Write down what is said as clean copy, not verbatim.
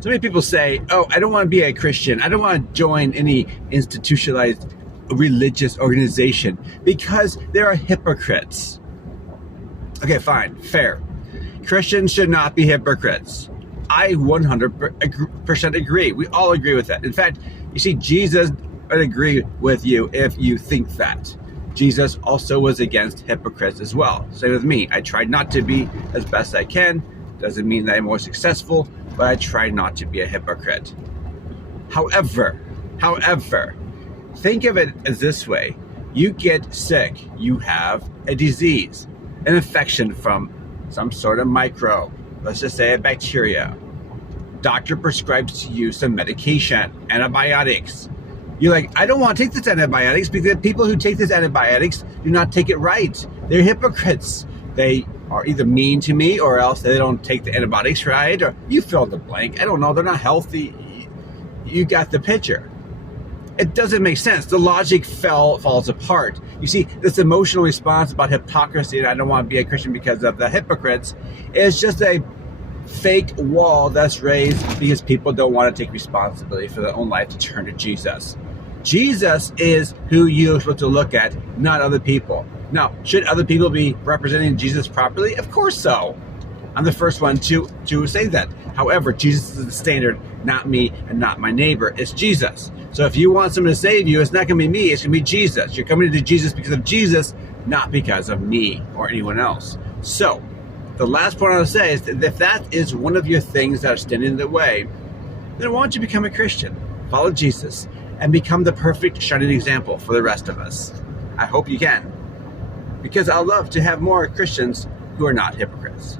So many people say, oh, I don't want to be a Christian. I don't want to join any institutionalized religious organization because there are hypocrites. Okay, fine, fair. Christians should not be hypocrites. I 100% agree. We all agree with that. In fact, you see, Jesus would agree with you if you think that. Jesus also was against hypocrites as well. Same with me. I tried not to be as best I can. Doesn't mean that I'm more successful, but I try not to be a hypocrite. However, think of it as this way. You get sick. You have a disease, an infection from some sort of microbe. Let's just say a bacteria. Doctor prescribes to you some medication, antibiotics. You're like, I don't want to take this antibiotics because people who take these antibiotics do not take it right. They're hypocrites. They are either mean to me or else they don't take the antibiotics right, or you fill in the blank. I don't know. They're not healthy. You got the picture. It doesn't make sense. The logic falls apart. You see, this emotional response about hypocrisy and I don't want to be a Christian because of the hypocrites is just a fake wall that's raised because people don't want to take responsibility for their own life to turn to Jesus. Jesus is who you're supposed to look at, not other people. Now, should other people be representing Jesus properly? Of course so. I'm the first one to say that. However, Jesus is the standard, not me and not my neighbor. It's Jesus. So if you want someone to save you, it's not going to be me. It's going to be Jesus. You're coming to Jesus because of Jesus, not because of me or anyone else. So the last point I want to say is that if that is one of your things that are standing in the way, then why don't you become a Christian? Follow Jesus and become the perfect shining example for the rest of us. I hope you can, because I'd love to have more Christians who are not hypocrites.